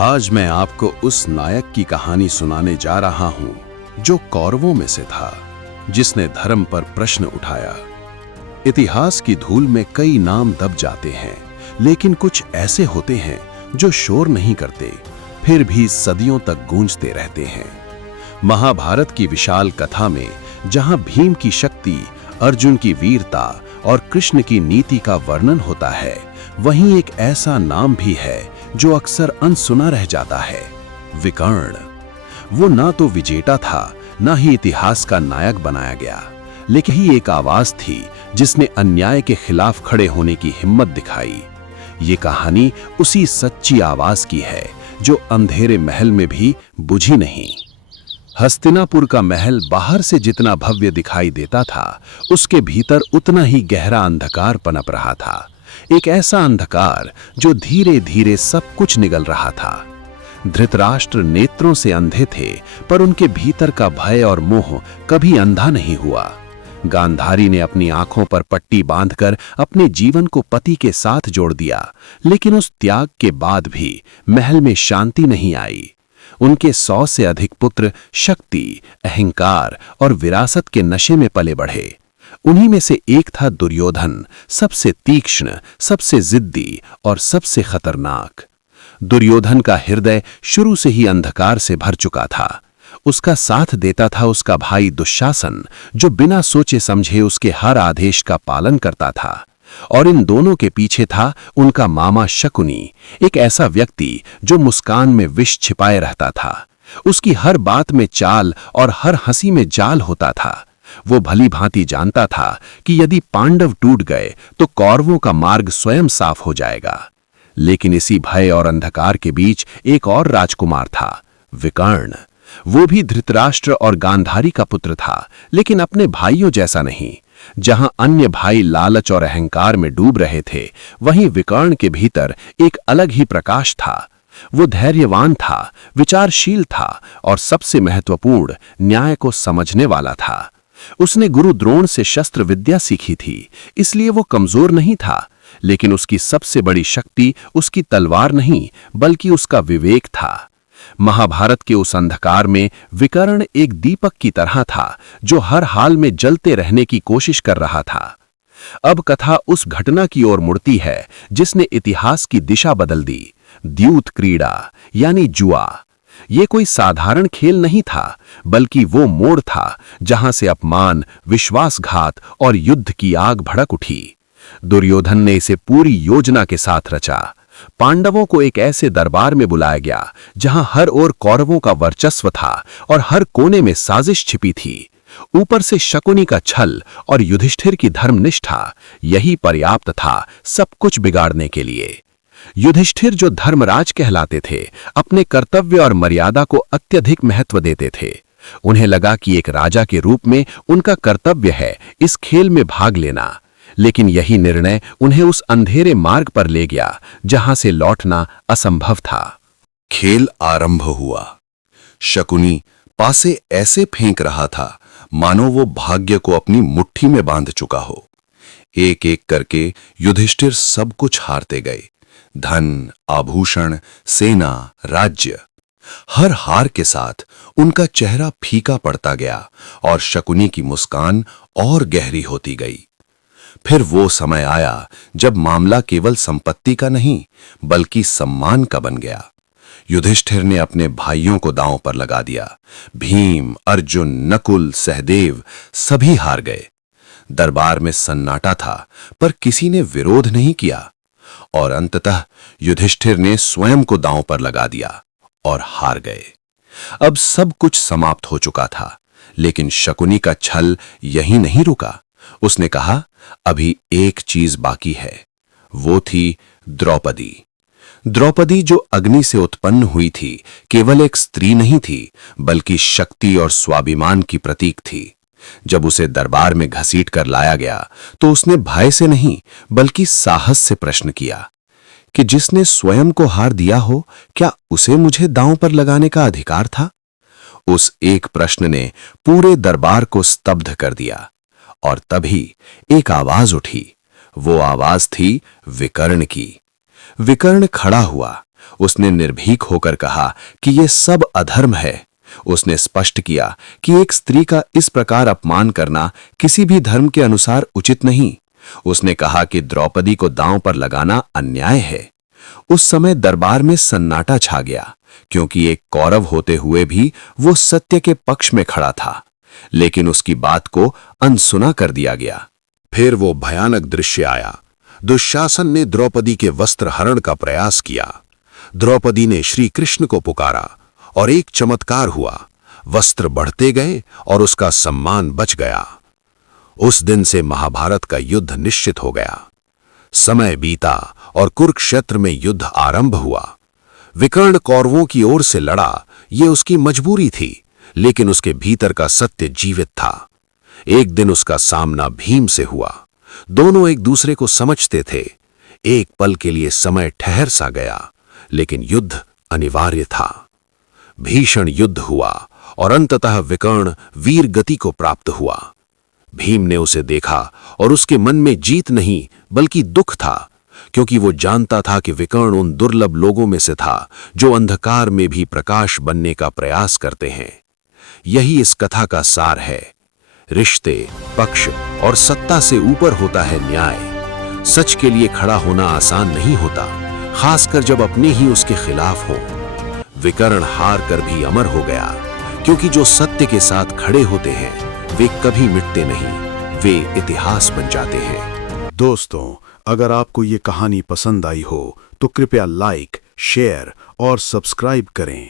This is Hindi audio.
आज मैं आपको उस नायक की कहानी सुनाने जा रहा हूं जो कौरवों में से था, जिसने धर्म पर प्रश्न उठाया। इतिहास की धूल में कई नाम दब जाते हैं, लेकिन कुछ ऐसे होते हैं जो शोर नहीं करते, फिर भी सदियों तक गूंजते रहते हैं। महाभारत की विशाल कथा में जहां भीम की शक्ति, अर्जुन की वीरता और कृष्ण की नीति का वर्णन होता है, वहीं एक ऐसा नाम भी है जो अक्सर अनसुना रह जाता है, विकर्ण। वो ना तो विजेता था, ना ही इतिहास का नायक बनाया गया, लेकिन ही एक आवाज थी जिसने अन्याय के खिलाफ खड़े होने की हिम्मत दिखाई। ये कहानी उसी सच्ची आवाज की है जो अंधेरे महल में भी बुझी नहीं। हस्तिनापुर का महल बाहर से जितना भव्य दिखाई देता था, उसके भीतर उतना ही गहरा अंधकार पनप रहा था। एक ऐसा अंधकार जो धीरे धीरे सब कुछ निगल रहा था। धृतराष्ट्र नेत्रों से अंधे थे, पर उनके भीतर का भय और मोह कभी अंधा नहीं हुआ। गांधारी ने अपनी आंखों पर पट्टी बांधकर अपने जीवन को पति के साथ जोड़ दिया, लेकिन उस त्याग के बाद भी महल में शांति नहीं आई। उनके 100 से अधिक पुत्र शक्ति, अहंकार और विरासत के नशे में पले बढ़े। उन्हीं में से एक था दुर्योधन, सबसे तीक्ष्ण, सबसे जिद्दी और सबसे खतरनाक। दुर्योधन का हृदय शुरू से ही अंधकार से भर चुका था। उसका साथ देता था उसका भाई दुशासन, जो बिना सोचे समझे उसके हर आदेश का पालन करता था। और इन दोनों के पीछे था उनका मामा शकुनी, एक ऐसा व्यक्ति जो मुस्कान में विष छिपाए रहता था। उसकी हर बात में चाल और हर हंसी में जाल होता था। वो भली भांति जानता था कि यदि पांडव टूट गए तो कौरवों का मार्ग स्वयं साफ हो जाएगा। लेकिन इसी भय और अंधकार के बीच एक और राजकुमार था, विकर्ण। वो भी धृतराष्ट्र और गांधारी का पुत्र था, लेकिन अपने भाइयों जैसा नहीं। जहां अन्य भाई लालच और अहंकार में डूब रहे थे, वहीं विकर्ण के भीतर एक अलग ही प्रकाश था। वो धैर्यवान था, विचारशील था और सबसे महत्वपूर्ण, न्याय को समझने वाला था। उसने गुरु द्रोण से शस्त्र विद्या सीखी थी, इसलिए वो कमजोर नहीं था, लेकिन उसकी सबसे बड़ी शक्ति उसकी तलवार नहीं, बल्कि उसका विवेक था। महाभारत के उस अंधकार में विकर्ण एक दीपक की तरह था, जो हर हाल में जलते रहने की कोशिश कर रहा था। अब कथा उस घटना की ओर मुड़ती है जिसने इतिहास की दिशा बदल दी, द्यूत क्रीड़ा यानी जुआ। ये कोई साधारण खेल नहीं था, बल्कि वो मोड़ था जहां से अपमान, विश्वासघात और युद्ध की आग भड़क उठी। दुर्योधन ने इसे पूरी योजना के साथ रचा। पांडवों को एक ऐसे दरबार में बुलाया गया जहां हर ओर कौरवों का वर्चस्व था और हर कोने में साजिश छिपी थी। ऊपर से शकुनी का छल और युधिष्ठिर की धर्मनिष्ठा, यही पर्याप्त था सब कुछ बिगाड़ने के लिए। युधिष्ठिर, जो धर्मराज कहलाते थे, अपने कर्तव्य और मर्यादा को अत्यधिक महत्व देते थे। उन्हें लगा कि एक राजा के रूप में उनका कर्तव्य है इस खेल में भाग लेना, लेकिन यही निर्णय उन्हें उस अंधेरे मार्ग पर ले गया जहां से लौटना असंभव था। खेल आरंभ हुआ। शकुनी पासे ऐसे फेंक रहा था मानो वो भाग्य को अपनी मुट्ठी में बांध चुका हो। एक एक करके युधिष्ठिर सब हारते हारते गए। धन, आभूषण, सेना, राज्य, हर हार के साथ उनका चेहरा फीका पड़ता गया और शकुनी की मुस्कान और गहरी होती गई। फिर वो समय आया जब मामला केवल संपत्ति का नहीं, बल्कि सम्मान का बन गया। युधिष्ठिर ने अपने भाइयों को दांव पर लगा दिया। भीम, अर्जुन, नकुल, सहदेव सभी हार गए। दरबार में सन्नाटा था, पर किसी ने विरोध नहीं किया। और अंततः युधिष्ठिर ने स्वयं को दांव पर लगा दिया और हार गए। अब सब कुछ समाप्त हो चुका था, लेकिन शकुनी का छल यहीं नहीं रुका। उसने कहा, अभी एक चीज बाकी है। वो थी द्रौपदी। द्रौपदी, जो अग्नि से उत्पन्न हुई थी, केवल एक स्त्री नहीं थी, बल्कि शक्ति और स्वाभिमान की प्रतीक थी। जब उसे दरबार में घसीट कर लाया गया, तो उसने भय से नहीं, बल्कि साहस से प्रश्न किया कि जिसने स्वयं को हार दिया हो, क्या उसे मुझे दांव पर लगाने का अधिकार था? उस एक प्रश्न ने पूरे दरबार को स्तब्ध कर दिया। और तभी एक आवाज उठी। वो आवाज थी विकर्ण की। विकर्ण खड़ा हुआ। उसने निर्भीक होकर कहा कि यह सब अधर्म है। उसने स्पष्ट किया कि एक स्त्री का इस प्रकार अपमान करना किसी भी धर्म के अनुसार उचित नहीं। उसने कहा कि द्रौपदी को दांव पर लगाना अन्याय है। उस समय दरबार में सन्नाटा छा गया, क्योंकि एक कौरव होते हुए भी वो सत्य के पक्ष में खड़ा था, लेकिन उसकी बात को अनसुना कर दिया गया। फिर वो भयानक दृश्य आया। दुशासन ने द्रौपदी के वस्त्र हरण का प्रयास किया। द्रौपदी ने श्री कृष्ण को पुकारा और एक चमत्कार हुआ। वस्त्र बढ़ते गए और उसका सम्मान बच गया। उस दिन से महाभारत का युद्ध निश्चित हो गया। समय बीता और कुरुक्षेत्र में युद्ध आरंभ हुआ। विकर्ण कौरवों की ओर से लड़ा, ये उसकी मजबूरी थी, लेकिन उसके भीतर का सत्य जीवित था। एक दिन उसका सामना भीम से हुआ। दोनों एक दूसरे को समझते थे। एक पल के लिए समय ठहर सा गया, लेकिन युद्ध अनिवार्य था। भीषण युद्ध हुआ और अंततः विकर्ण वीर गति को प्राप्त हुआ। भीम ने उसे देखा और उसके मन में जीत नहीं बल्कि दुख था, क्योंकि वो जानता था कि विकर्ण उन दुर्लभ लोगों में से था जो अंधकार में भी प्रकाश बनने का प्रयास करते हैं। यही इस कथा का सार है। रिश्ते, पक्ष और सत्ता से ऊपर होता है न्याय। सच के लिए खड़ा होना आसान नहीं होता, खासकर जब अपने ही उसके खिलाफ हो। विकर्ण हार कर भी अमर हो गया, क्योंकि जो सत्य के साथ खड़े होते हैं वे कभी मिटते नहीं, वे इतिहास बन जाते हैं। दोस्तों, अगर आपको ये कहानी पसंद आई हो तो कृपया लाइक, शेयर और सब्सक्राइब करें।